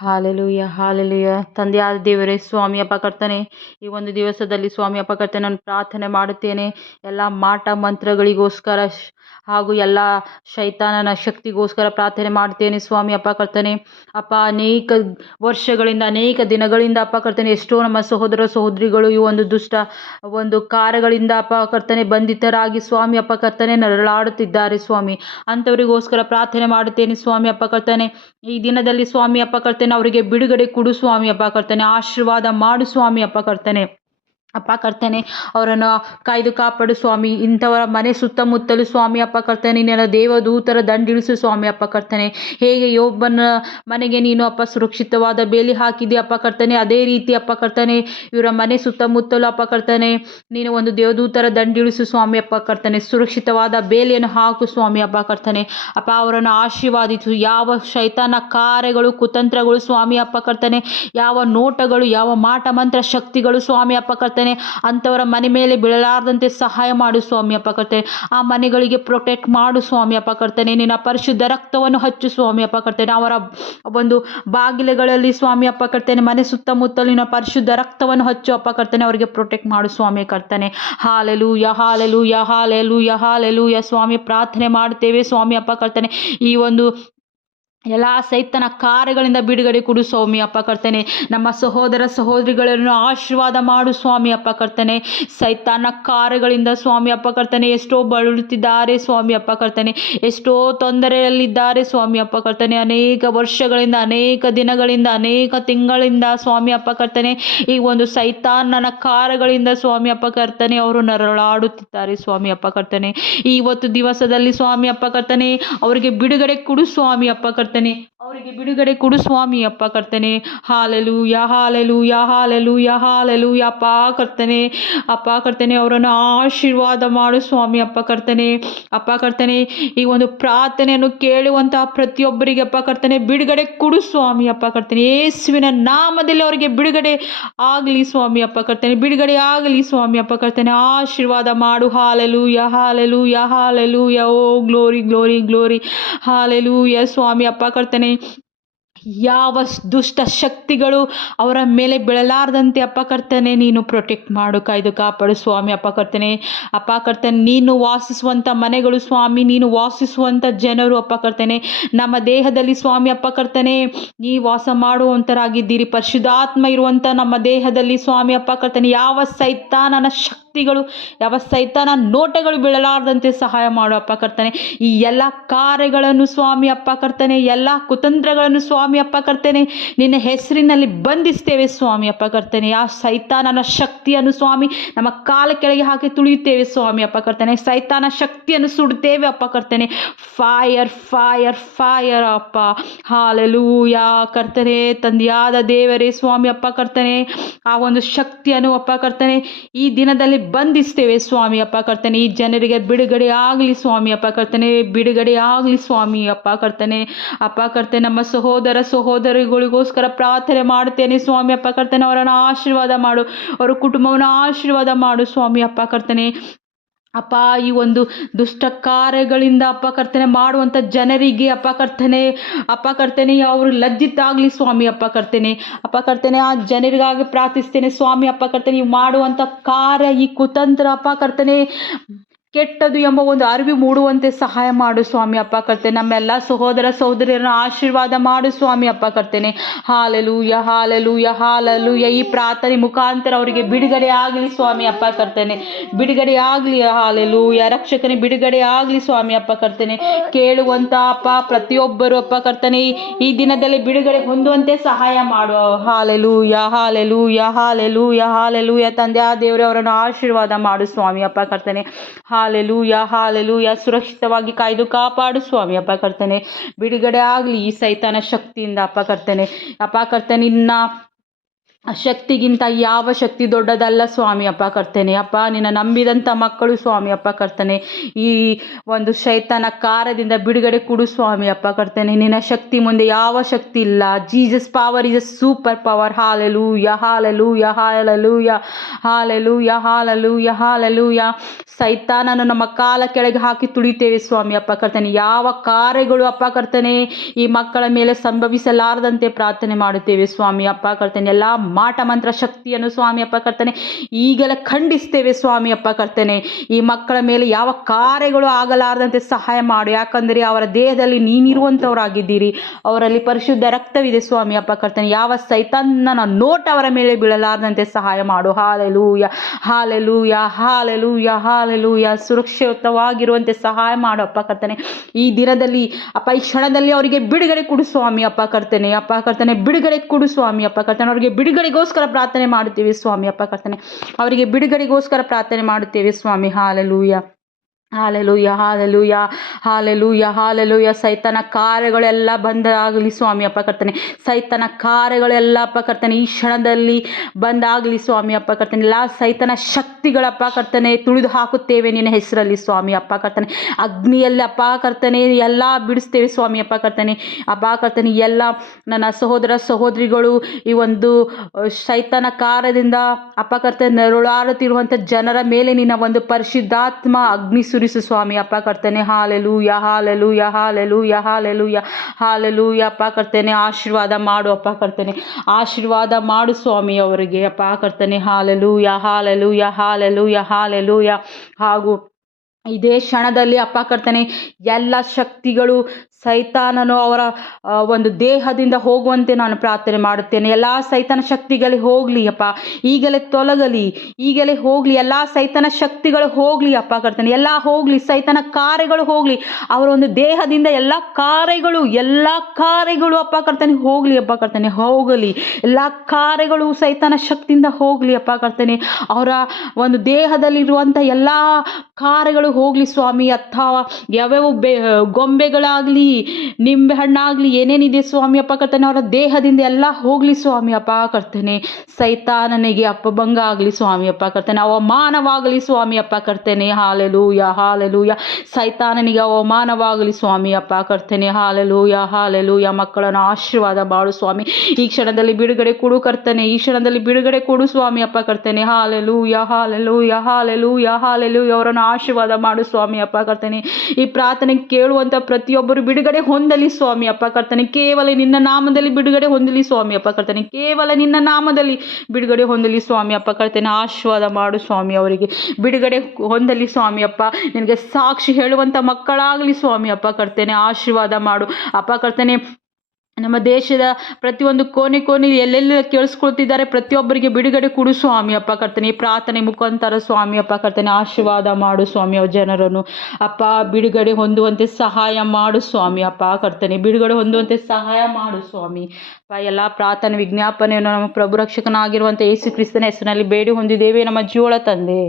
Hallelujah hallelujah. ತಂದೆಯಾದ ದೇವರೇ ಸ್ವಾಮಿ ಅಪ್ಪ ಕರ್ತನೆ, ಈ ಒಂದು ದಿವಸದಲ್ಲಿ ಸ್ವಾಮಿ ಅಪ್ಪ ಕರ್ತನೆ ನಾನು ಪ್ರಾರ್ಥನೆ ಮಾಡುತ್ತೇನೆ. ಎಲ್ಲ ಮಾಟ ಮಂತ್ರಗಳಿಗೋಸ್ಕರ ಹಾಗೂ ಎಲ್ಲ ಶೈತಾನನ ಶಕ್ತಿಗೋಸ್ಕರ ಪ್ರಾರ್ಥನೆ ಮಾಡ್ತೇನೆ ಸ್ವಾಮಿ ಅಪ್ಪ ಕರ್ತನೆ. ಅಪ್ಪ ಅನೇಕ ವರ್ಷಗಳಿಂದ ಅನೇಕ ದಿನಗಳಿಂದ ಅಪ್ಪ ಕರ್ತನೆ ಎಷ್ಟೋ ನಮ್ಮ ಸಹೋದರ ಸಹೋದರಿಗಳು ಈ ಒಂದು ದುಷ್ಟ ಒಂದು ಕಾರ್ಯಗಳಿಂದ ಅಪ್ಪ ಕರ್ತನೆ ಬಂಧಿತರಾಗಿ ಸ್ವಾಮಿ ಅಪ್ಪ ಕರ್ತನೆ ನರಳಾಡುತ್ತಿದ್ದಾರೆ ಸ್ವಾಮಿ. ಅಂಥವರಿಗೋಸ್ಕರ ಪ್ರಾರ್ಥನೆ ಮಾಡುತ್ತೇನೆ ಸ್ವಾಮಿ ಅಪ್ಪ ಕರ್ತನೆ. ಈ ದಿನದಲ್ಲಿ ಸ್ವಾಮಿ ಅಪ್ಪ ಕರ್ತನೆ ಅವರಿಗೆ ಬಿಡುಗಡೆ ಕೊಡು ಸ್ವಾಮಿ ಅಪ್ಪ ಕರ್ತನೆ. ಆಶೀರ್ವಾದ ಮಾಡು ಸ್ವಾಮಿ ಅಪ್ಪ ಕರ್ತನೆ. ಅಪ್ಪ ಕರ್ತನೆ ಅವರನ್ನು ಕಾಯ್ದು ಕಾಪಾಡು ಸ್ವಾಮಿ. ಇಂಥವರ ಮನೆ ಸುತ್ತಮುತ್ತಲು ಸ್ವಾಮಿ ಅಪ್ಪ ಕರ್ತನೆ ನಿನ್ನ ದೇವದೂತರ ದಂಡಿಳಿಸು ಸ್ವಾಮಿ ಅಪ್ಪ ಕರ್ತನೆ. ಹೇಗೆ ಯೋಬನ ಮನೆಗೆ ನೀನು ಅಪ್ಪ ಸುರಕ್ಷಿತವಾದ ಬೇಲಿ ಹಾಕಿದೆ ಅಪ್ಪ ಕರ್ತನೆ, ಅದೇ ರೀತಿ ಅಪ್ಪ ಕರ್ತನೆ ಇವರ ಮನೆ ಸುತ್ತಮುತ್ತಲು ಅಪ್ಪ ಕರ್ತನೆ ನೀನು ಒಂದು ದೇವದೂತರ ದಂಡಿಳಿಸು ಸ್ವಾಮಿ ಅಪ್ಪ ಕರ್ತನೆ. ಸುರಕ್ಷಿತವಾದ ಬೇಲಿಯನ್ನು ಹಾಕು ಸ್ವಾಮಿ ಅಪ್ಪ ಕರ್ತನೆ. ಅಪ್ಪ ಅವರನ್ನು ಆಶೀರ್ವಾದಿಸು. ಯಾವ ಶೈತಾನ ಕಾರ್ಯಗಳು ಕುತಂತ್ರಗಳು ಸ್ವಾಮಿ ಅಪ್ಪ ಕರ್ತನೆ, ಯಾವ ನೋಟಗಳು ಯಾವ ಮಾಟ ಮಂತ್ರ ಶಕ್ತಿಗಳು ಸ್ವಾಮಿ ಅಪ್ಪ ಕರ್ತನೆ ಅಂಥವರ ಮನೆ ಮೇಲೆ ಬೀಳಲಾರದಂತೆ ಸಹಾಯ ಮಾಡು ಸ್ವಾಮಿ ಅಪ್ಪ ಕರ್ತನೆ. ಆ ಮನೆಗಳಿಗೆ ಪ್ರೊಟೆಕ್ಟ್ ಮಾಡು ಸ್ವಾಮಿ ಅಪ್ಪ ಕರ್ತನೆ. ನಿನ್ನ ಪರಿಶುದ್ಧ ರಕ್ತವನ್ನು ಹಚ್ಚು ಸ್ವಾಮಿ ಅಪ್ಪ ಕರ್ತನೆ. ಅವರ ಒಂದು ಬಾಗಿಲುಗಳಲ್ಲಿ ಸ್ವಾಮಿ ಅಪ್ಪ ಕರ್ತನೆ ಮನೆ ಸುತ್ತಮುತ್ತಲಿನ ಪರಿಶುದ್ಧ ರಕ್ತವನ್ನು ಹಚ್ಚು ಅಪ್ಪ ಕರ್ತನೆ. ಅವರಿಗೆ ಪ್ರೊಟೆಕ್ಟ್ ಮಾಡು ಸ್ವಾಮಿ ಕರ್ತನೆ. ಹಾಲೆಲೂಯ ಹಾಲೆಲೂಯ ಹಾಲೆಲೂಯ ಹಾಲೆಲೂಯ ಸ್ವಾಮಿ ಪ್ರಾರ್ಥನೆ ಮಾಡ್ತೇವೆ ಸ್ವಾಮಿ ಅಪ್ಪ ಕರ್ತನೆ. ಈ ಒಂದು ಎಲ್ಲ ಸೈತನ ಕಾರ್ಯಗಳಿಂದ ಬಿಡುಗಡೆ ಕೊಡು ಸ್ವಾಮಿ ಅಪ್ಪ ಕರ್ತನೆ. ನಮ್ಮ ಸಹೋದರ ಸಹೋದರಿಗಳನ್ನು ಆಶೀರ್ವಾದ ಮಾಡು ಸ್ವಾಮಿ ಅಪ್ಪ ಕರ್ತನೆ. ಸೈತಾನ ಕಾರ್ಯಗಳಿಂದ ಸ್ವಾಮಿ ಅಪ್ಪ ಕರ್ತನೆ ಎಷ್ಟೋ ಬಳಲುತ್ತಿದ್ದಾರೆ ಸ್ವಾಮಿ ಅಪ್ಪ ಕರ್ತನೆ, ಎಷ್ಟೋ ತೊಂದರೆಯಲ್ಲಿದ್ದಾರೆ ಸ್ವಾಮಿ ಅಪ್ಪ ಕರ್ತನೆ. ಅನೇಕ ವರ್ಷಗಳಿಂದ ಅನೇಕ ದಿನಗಳಿಂದ ಅನೇಕ ತಿಂಗಳಿಂದ ಸ್ವಾಮಿ ಅಪ್ಪ ಕರ್ತನೆ ಈ ಒಂದು ಸೈತಾನನ ಕಾರ್ಯಗಳಿಂದ ಸ್ವಾಮಿ ಅಪ್ಪ ಕರ್ತನೆ ಅವರು ನರಳಾಡುತ್ತಿದ್ದಾರೆ ಸ್ವಾಮಿ ಅಪ್ಪ ಕರ್ತನೆ. ಇವತ್ತು ದಿವಸದಲ್ಲಿ ಸ್ವಾಮಿ ಅಪ್ಪ ಕರ್ತನೆ ಅವರಿಗೆ ಬಿಡುಗಡೆ ಕೊಡು ಸ್ವಾಮಿ ಅಪ್ಪ ಕರ್ತನೆ. ಅವರಿಗೆ ಬಿಡುಗಡೆ ಕೊಡು ಸ್ವಾಮಿ ಅಪ್ಪ ಕರ್ತನೆ. ಹಾಲೆಲೂಯ ಹಾಲೆಲೂಯ ಹಾಲೆಲೂಯ ಹಾಲೆಲೂಯ ಅಪ್ಪ ಕರ್ತನೆ. ಅಪ್ಪ ಕರ್ತನೆ ಅವರನ್ನು ಆಶೀರ್ವಾದ ಮಾಡು ಸ್ವಾಮಿ ಅಪ್ಪ ಕರ್ತನೆ. ಅಪ್ಪ ಕರ್ತನೆ ಈ ಒಂದು ಪ್ರಾರ್ಥನೆಯನ್ನು ಕೇಳುವಂತಹ ಪ್ರತಿಯೊಬ್ಬರಿಗೆ ಅಪ್ಪ ಕರ್ತನೆ ಬಿಡುಗಡೆ ಕೊಡು ಸ್ವಾಮಿ ಅಪ್ಪ ಕರ್ತನೆ. ಯೇಸುವಿನ ನಾಮದಲ್ಲಿ ಅವರಿಗೆ ಬಿಡುಗಡೆ ಆಗಲಿ ಸ್ವಾಮಿ ಅಪ್ಪ ಕರ್ತನೆ. ಬಿಡುಗಡೆ ಆಗಲಿ ಸ್ವಾಮಿ ಅಪ್ಪ ಕರ್ತನೆ. ಆಶೀರ್ವಾದ ಮಾಡು. Hallelujah hallelujah hallelujah. ಓ ಗ್ಲೋರಿ ಗ್ಲೋರಿ ಗ್ಲೋರಿ. ಹಾಲೆಲೂಯ ಸ್ವಾಮಿ ಅಪ್ಪ ಕರ್ತನೆ. ಯಾವ ದುಷ್ಟ ಶಕ್ತಿಗಳು ಅವರ ಮೇಲೆ ಬೀಳಲಾರದಂತೆ ಅಪ್ಪ ಕರ್ತನೆ ನೀನು ಪ್ರೊಟೆಕ್ಟ್ ಮಾಡು, ಕಾಯ್ದು ಕಾಪಾಡು ಸ್ವಾಮಿ ಅಪ್ಪ ಕರ್ತನೆ. ಅಪ್ಪ ಕರ್ತನೆ ನೀನು ವಾಸಿಸುವಂಥ ಮನೆಗಳು ಸ್ವಾಮಿ, ನೀನು ವಾಸಿಸುವಂಥ ಜನರು ಅಪ್ಪ ಕರ್ತನೆ ನಮ್ಮ ದೇಹದಲ್ಲಿ ಸ್ವಾಮಿ ಅಪ್ಪ ಕರ್ತನೆ ನೀ ವಾಸ ಮಾಡುವಂತರಾಗಿದ್ದೀರಿ. ಪರಿಶುದ್ಧಾತ್ಮ ಇರುವಂಥ ನಮ್ಮ ದೇಹದಲ್ಲಿ ಸ್ವಾಮಿ ಅಪ್ಪ ಕರ್ತನೆ ಯಾವ ಸೈತಾನನ ಶಕ್ತಿಗಳು ಯಾವ ಸೈತಾನ ನೋಟಗಳು ಬೀಳಲಾರದಂತೆ ಸಹಾಯ ಮಾಡು ಅಪ್ಪ ಕರ್ತನೆ. ಈ ಎಲ್ಲ ಕಾರ್ಯಗಳನ್ನು ಸ್ವಾಮಿ ಅಪ್ಪ ಕರ್ತನೆ ಎಲ್ಲ ಕುತಂತ್ರಗಳನ್ನು ಸ್ವಾಮಿ ಅಪ್ಪ ಕರ್ತನೆ ನಿನ್ನ ಹೆಸರಿನಲ್ಲಿ ಬಂಧಿಸ್ತೇವೆ ಸ್ವಾಮಿ ಅಪ್ಪ ಕರ್ತನೆ. ಆ ಸೈತಾನನ ಶಕ್ತಿಯನ್ನು ಸ್ವಾಮಿ ನಮ್ಮ ಕಾಲ ಕೆಳಗೆ ಹಾಕಿ ತುಳಿಯುತ್ತೇವೆ ಸ್ವಾಮಿ ಅಪ್ಪ ಕರ್ತನೆ. ಸೈತಾನ ಶಕ್ತಿಯನ್ನು ಸುಡುತ್ತೇವೆ ಅಪ್ಪ ಕರ್ತನೆ. ಫೈರ್ ಫೈರ್ ಫೈರ್ ಅಪ್ಪ. ಹಾಲೆಲೂಯ ಕರ್ತನೆ. ತಂದೆಯಾದ ದೇವರೇ ಸ್ವಾಮಿ ಅಪ್ಪ ಕರ್ತನೆ ಆ ಒಂದು ಶಕ್ತಿಯನ್ನು ಅಪ್ಪ ಕರ್ತನೆ ಈ ದಿನದಲ್ಲಿ ಬಂಧಿಸ್ತೇವೆ ಸ್ವಾಮಿ ಅಪ್ಪ ಕರ್ತನೆ. ಈ ಜನರಿಗೆ ಬಿಡುಗಡೆ ಆಗಲಿ ಸ್ವಾಮಿ ಅಪ್ಪ ಕರ್ತನೆ. ಬಿಡುಗಡೆ ಆಗಲಿ ಸ್ವಾಮಿ ಅಪ್ಪ ಕರ್ತನೆ. ಅಪ್ಪ ಕರ್ತನೆ ನಮ್ಮ ಸಹೋದರ ಸಹೋದರಿಗಳಿಗೋಸ್ಕರ ಪ್ರಾರ್ಥನೆ ಮಾಡುತ್ತೇನೆ ಸ್ವಾಮಿ ಅಪ್ಪ ಕರ್ತನೆ. ಅವರನ್ನು ಆಶೀರ್ವಾದ ಮಾಡು, ಅವರ ಕುಟುಂಬವನ್ನು ಆಶೀರ್ವಾದ ಮಾಡು ಸ್ವಾಮಿ ಅಪ್ಪ ಕರ್ತನೆ. ಅಪ್ಪ ಈ ಒಂದು ದುಷ್ಟ ಕಾರ್ಯಗಳಿಂದ ಅಪ್ಪ ಕರ್ತನೆ ಮಾಡುವಂಥ ಜನರಿಗೆ ಅಪ್ಪ ಕರ್ತನೆ ಅವರು ಲಜ್ಜಿತ ಆಗಲಿ ಸ್ವಾಮಿ ಅಪ್ಪ ಕರ್ತನೆ. ಅಪ್ಪ ಕರ್ತನೆ ಆ ಜನರಿಗಾಗಿ ಪ್ರಾರ್ಥಿಸ್ತೇನೆ ಸ್ವಾಮಿ ಅಪ್ಪ ಕರ್ತನೆ. ನೀವು ಮಾಡುವಂಥ ಕಾರ್ಯ ಈ ಕುತಂತ್ರ ಅಪ್ಪ ಕರ್ತನೆ ಕೆಟ್ಟದು ಎಂಬ ಒಂದು ಅರಿವು ಮೂಡುವಂತೆ ಸಹಾಯ ಮಾಡು ಸ್ವಾಮಿ ಅಪ್ಪ ಕರ್ತನೆ. ನಮ್ಮೆಲ್ಲ ಸಹೋದರ ಸಹೋದರಿಯರನ್ನು ಆಶೀರ್ವಾದ ಮಾಡು ಸ್ವಾಮಿ ಅಪ್ಪ ಕರ್ತನೆ. Hallelujah hallelujah hallelujah. ಈ ಪ್ರಾರ್ಥನೆ ಮುಖಾಂತರ ಅವರಿಗೆ ಬಿಡುಗಡೆ ಆಗಲಿ ಸ್ವಾಮಿ ಅಪ್ಪ ಕರ್ತನೆ. ಬಿಡುಗಡೆ ಆಗಲಿ. ಹಾಲೆಲೂಯ ರಕ್ಷಕನೇ ಬಿಡುಗಡೆ ಆಗಲಿ ಸ್ವಾಮಿ ಅಪ್ಪ ಕರ್ತನೆ. ಕೇಳುವಂತ ಅಪ್ಪ ಪ್ರತಿಯೊಬ್ಬರು ಅಪ್ಪ ಕರ್ತನೆ ಈ ದಿನದಲ್ಲಿ ಬಿಡುಗಡೆ ಹೊಂದುವಂತೆ ಸಹಾಯ ಮಾಡು. Hallelujah hallelujah hallelujah hallelujah. ತಂದೆ ಆ ದೇವರೇ ಅವರನ್ನು ಆಶೀರ್ವಾದ ಮಾಡು ಸ್ವಾಮಿ ಅಪ್ಪ ಕರ್ತನೆ. Hallelujah hallelujah. ಸುರಕ್ಷಿತವಾಗಿ ಕಾಯ್ದು ಕಾಪಾಡು ಸ್ವಾಮಿ ಅಪ್ಪ ಕರ್ತನೆ. ಬಿಡುಗಡೆ ಆಗಲಿ ಈ ಸೈತಾನ ಶಕ್ತಿಯಿಂದ ಅಪ್ಪ ಕರ್ತನೆ. ಅಪ್ಪ ಕರ್ತನೆ ನಿನ್ನ ಶಕ್ತಿಗಿಂತ ಯಾವ ಶಕ್ತಿ ದೊಡ್ಡದಲ್ಲ ಸ್ವಾಮಿ ಅಪ್ಪ ಕರ್ತೇನೆ. ಅಪ್ಪ ನಿನ್ನ ನಂಬಿದಂಥ ಮಕ್ಕಳು ಸ್ವಾಮಿ ಅಪ್ಪ ಕರ್ತನೆ ಈ ಒಂದು ಶೈತಾನ ಕಾರದಿಂದ ಬಿಡುಗಡೆ ಕೊಡು ಸ್ವಾಮಿ ಅಪ್ಪ ಕರ್ತೇನೆ. ನಿನ್ನ ಶಕ್ತಿ ಮುಂದೆ ಯಾವ ಶಕ್ತಿ ಇಲ್ಲ. Jesus power is a super power. Hallelujah hallelujah hallelujah hallelujah hallelujah hallelujah. ಸೈತಾನನು ನಮ್ಮ ಕಾಲ ಕೆಳಗೆ ಹಾಕಿ ತುಳಿತೇವೆ ಸ್ವಾಮಿ ಅಪ್ಪ ಕರ್ತನೆ. ಯಾವ ಕಾರ್ಯಗಳು ಅಪ್ಪ ಕರ್ತನೆ ಈ ಮಕ್ಕಳ ಮೇಲೆ ಸಂಭವಿಸಲಾರದಂತೆ ಪ್ರಾರ್ಥನೆ ಮಾಡುತ್ತೇವೆ ಸ್ವಾಮಿ ಅಪ್ಪ ಕರ್ತನೆ. ಎಲ್ಲ ಮಾಟ ಮಂತ್ರ ಶಕ್ತಿಯನ್ನು ಸ್ವಾಮಿ ಅಪ್ಪ ಕರ್ತನೆ ಈಗಲೇ ಖಂಡಿಸ್ತೇವೆ ಸ್ವಾಮಿ ಅಪ್ಪ ಕರ್ತನೆ. ಈ ಮಕ್ಕಳ ಮೇಲೆ ಯಾವ ಕಾರ್ಯಗಳು ಆಗಲಾರದಂತೆ ಸಹಾಯ ಮಾಡು. ಯಾಕಂದರೆ ಅವರ ದೇಹದಲ್ಲಿ ನೀನಿರುವಂಥವರಾಗಿದ್ದೀರಿ. ಅವರಲ್ಲಿ ಪರಿಶುದ್ಧ ರಕ್ತವಿದೆ ಸ್ವಾಮಿ ಅಪ್ಪ ಕರ್ತನೆ. ಯಾವ ಸೈತಾನನ ನೋಟ ಅವರ ಮೇಲೆ ಬೀಳಲಾರದಂತೆ ಸಹಾಯ ಮಾಡು. Hallelujah hallelujah hallelujah hallelujah. ಸುರಕ್ಷಿತವಾಗಿರುವಂತೆ ಸಹಾಯ ಮಾಡು ಅಪ್ಪ ಕರ್ತನೆ. ಈ ದಿನದಲ್ಲಿ ಅಪ್ಪ ಈ ಕ್ಷಣದಲ್ಲಿ ಅವರಿಗೆ ಬಿಡುಗಡೆ ಕೊಡು ಸ್ವಾಮಿ ಅಪ್ಪ ಕರ್ತನೆ. ಅಪ್ಪ ಕರ್ತನೆ ಬಿಡುಗಡೆ ಕೊಡು ಸ್ವಾಮಿ ಅಪ್ಪ ಕರ್ತನೆ. ಅವರಿಗೆ ಬಿಡುಗಡೆಗೋಸ್ಕರ ಪ್ರಾರ್ಥನೆ ಮಾಡುತ್ತೇವೆ ಸ್ವಾಮಿ ಅಪ್ಪ ಕರ್ತನೆ. ಅವರಿಗೆ ಬಿಡುಗಡೆಗೋಸ್ಕರ ಪ್ರಾರ್ಥನೆ ಮಾಡುತ್ತೇವೆ ಸ್ವಾಮಿ. Hallelujah hallelujah hallelujah hallelujah hallelujah. ಸೈತನ ಕಾರ್ಯಗಳೆಲ್ಲ ಬಂದ ಆಗಲಿ ಸ್ವಾಮಿ ಅಪ್ಪ ಕರ್ತನೆ. ಸೈತನ ಕಾರ್ಯಗಳೆಲ್ಲ ಅಪ್ಪ ಕರ್ತನೆ ಈ ಕ್ಷಣದಲ್ಲಿ ಬಂದಾಗಲಿ ಸ್ವಾಮಿ ಅಪ್ಪ ಕರ್ತನೆ. ಎಲ್ಲ ಸೈತನ ಶಕ್ತಿಗಳಪ್ಪ ಕರ್ತನೆ ತುಳಿದು ಹಾಕುತ್ತೇವೆ ನಿನ್ನ ಹೆಸರಲ್ಲಿ ಸ್ವಾಮಿ ಅಪ್ಪ ಕರ್ತನೆ. ಅಗ್ನಿಯಲ್ಲಿ ಅಪ್ಪ ಕರ್ತನೆ ಎಲ್ಲ ಬಿಡಿಸ್ತೇವೆ ಸ್ವಾಮಿ ಅಪ್ಪ ಕರ್ತನೆ. ಅಪ್ಪ ಕರ್ತನೆ ಎಲ್ಲ ನನ್ನ ಸಹೋದರ ಸಹೋದರಿಗಳು ಈ ಒಂದು ಸೈತನ ಕಾರ್ಯದಿಂದ ಅಪ್ಪ ಕರ್ತನೆ ನರಳಾಡುತ್ತಿರುವಂಥ ಜನರ ಮೇಲೆ ನಿನ್ನ ಒಂದು ಪರಿಶುದ್ಧಾತ್ಮ ಅಗ್ನಿ ಸುರಿಸು ಸ್ವಾಮಿ ಅಪ್ಪ ಕರ್ತನೆ. Hallelujah hallelujah hallelujah hallelujah hallelujah ಅಪ್ಪ ಕರ್ತನೆ. ಆಶೀರ್ವಾದ ಮಾಡು ಅಪ್ಪ ಕರ್ತನೆ. ಆಶೀರ್ವಾದ ಮಾಡು ಸ್ವಾಮಿ ಅವರಿಗೆ ಅಪ್ಪ ಕರ್ತನೆ. Hallelujah hallelujah hallelujah hallelujah. ಹಾಗೂ ಇದೇ ಕ್ಷಣದಲ್ಲಿ ಅಪ್ಪ ಕರ್ತನೆ ಎಲ್ಲ ಶಕ್ತಿಗಳು ಸೈತಾನನು ಅವರ ಒಂದು ದೇಹದಿಂದ ಹೋಗುವಂತೆ ನಾನು ಪ್ರಾರ್ಥನೆ ಮಾಡುತ್ತೇನೆ. ಎಲ್ಲ ಸೈತನ ಶಕ್ತಿಗಳು ಹೋಗಲಿ ಅಪ್ಪ, ಈಗಲೇ ತೊಲಗಲಿ, ಈಗಲೇ ಹೋಗಲಿ. ಎಲ್ಲ ಸೈತನ ಶಕ್ತಿಗಳು ಹೋಗಲಿ ಅಪ್ಪ ಕರ್ತನೆ. ಎಲ್ಲ ಹೋಗಲಿ, ಸೈತನ ಕಾರ್ಯಗಳು ಹೋಗಲಿ. ಅವರ ಒಂದು ದೇಹದಿಂದ ಎಲ್ಲ ಕಾರ್ಯಗಳು ಅಪ್ಪ ಕರ್ತನೆ ಹೋಗಲಿ ಅಪ್ಪ ಕರ್ತನೆ, ಹೋಗಲಿ. ಎಲ್ಲ ಕಾರ್ಯಗಳು ಸೈತನ ಶಕ್ತಿಯಿಂದ ಹೋಗಲಿ ಅಪ್ಪ ಕರ್ತನೆ. ಅವರ ಒಂದು ದೇಹದಲ್ಲಿರುವಂಥ ಎಲ್ಲ ಕಾರ್ಯಗಳು ಹೋಗಲಿ ಸ್ವಾಮಿ. ಅಥವಾ ಯಾವ್ಯಾವ ಗೊಂಬೆಗಳಾಗಲಿ, ನಿಂಬೆ ಹಣ್ಣಾಗಲಿ, ಏನೇನಿದೆ ಸ್ವಾಮಿ ಅಪ್ಪ ಕರ್ತನೆ ಅವರ ದೇಹದಿಂದ ಎಲ್ಲ ಹೋಗಲಿ ಸ್ವಾಮಿ ಅಪ್ಪ ಕರ್ತನೆ. ಸೈತಾನನಿಗೆ ಅಪಭಂಗ ಆಗಲಿ ಸ್ವಾಮಿ ಅಪ್ಪ ಕರ್ತನೆ. ಅವಮಾನವಾಗಲಿ ಸ್ವಾಮಿ ಅಪ್ಪ ಕರ್ತನೆ. Hallelujah hallelujah. ಸೈತಾನನಿಗೆ ಅವಮಾನವಾಗಲಿ ಸ್ವಾಮಿ ಅಪ್ಪ ಕರ್ತನೆ. Hallelujah hallelujah. ಮಕ್ಕಳನ್ನು ಆಶೀರ್ವಾದ ಮಾಡು ಸ್ವಾಮಿ. ಈ ಕ್ಷಣದಲ್ಲಿ ಬಿಡುಗಡೆ ಕೊಡು ಕರ್ತನೆ. ಈ ಕ್ಷಣದಲ್ಲಿ ಬಿಡುಗಡೆ ಕೊಡು ಸ್ವಾಮಿ ಅಪ್ಪ ಕರ್ತನೆ. Hallelujah hallelujah hallelujah hallelujah. ಅವರನ್ನು ಆಶೀರ್ವಾದ ಮಾಡು ಸ್ವಾಮಿ ಅಪ್ಪ ಕರ್ತನೆ. ಈ ಪ್ರಾರ್ಥನೆ ಕೇಳುವಂಥ ಪ್ರತಿಯೊಬ್ಬರು ಬಿಡುಗಡೆ ಹೊಂದಲಿ ಸ್ವಾಮಿ ಅಪ್ಪ ಕರ್ತನೆ. ಕೇವಲ ನಿನ್ನ ನಾಮದಲ್ಲಿ ಬಿಡುಗಡೆ ಹೊಂದಲಿ ಸ್ವಾಮಿ ಅಪ್ಪ ಕರ್ತನೆ. ಕೇವಲ ನಿನ್ನ ನಾಮದಲ್ಲಿ ಬಿಡುಗಡೆ ಹೊಂದಲಿ ಸ್ವಾಮಿ ಅಪ್ಪ ಕರ್ತನೆ. ಆಶೀರ್ವಾದ ಮಾಡು ಸ್ವಾಮಿ. ಅವರಿಗೆ ಬಿಡುಗಡೆ ಹೊಂದಲಿ ಸ್ವಾಮಿ ಅಪ್ಪ. ನಿನಗೆ ಸಾಕ್ಷಿ ಹೇಳುವಂಥ ಮಕ್ಕಳಾಗಲಿ ಸ್ವಾಮಿ ಅಪ್ಪ ಕರ್ತನೆ. ಆಶೀರ್ವಾದ ಮಾಡು ಅಪ್ಪ ಕರ್ತನೆ. ನಮ್ಮ ದೇಶದ ಪ್ರತಿಯೊಂದು ಕೋಣೆ ಎಲ್ಲೆಲ್ಲ ಕೇಳಿಸ್ಕೊಳ್ತಿದ್ದಾರೆ ಪ್ರತಿಯೊಬ್ಬರಿಗೆ ಬಿಡುಗಡೆ ಕೊಡು ಸ್ವಾಮಿ ಅಪ್ಪ ಕರ್ತನೆ. ಈ ಪ್ರಾರ್ಥನೆ ಮುಖಾಂತರ ಸ್ವಾಮಿ ಅಪ್ಪ ಕರ್ತನೆ ಆಶೀರ್ವಾದ ಮಾಡು ಸ್ವಾಮಿ. ಅವ್ರ ಜನರನ್ನು ಅಪ್ಪ ಬಿಡುಗಡೆ ಹೊಂದುವಂತೆ ಸಹಾಯ ಮಾಡು ಸ್ವಾಮಿ ಅಪ್ಪ ಕರ್ತನೆ. ಬಿಡುಗಡೆ ಹೊಂದುವಂತೆ ಸಹಾಯ ಮಾಡು ಸ್ವಾಮಿ ಅಪ್ಪ. ಎಲ್ಲ ಪ್ರಾರ್ಥನೆ ವಿಜ್ಞಾಪನೆಯನ್ನು ನಮ್ಮ ಪ್ರಭು ರಕ್ಷಕನಾಗಿರುವಂಥ ಯೇಸು ಕ್ರಿಸ್ತನ ಹೆಸರಿನಲ್ಲಿ ಬೇಡಿ ಹೊಂದಿದ್ದೇವೆ ನಮ್ಮ ಜೀವಳ ತಂದೆ.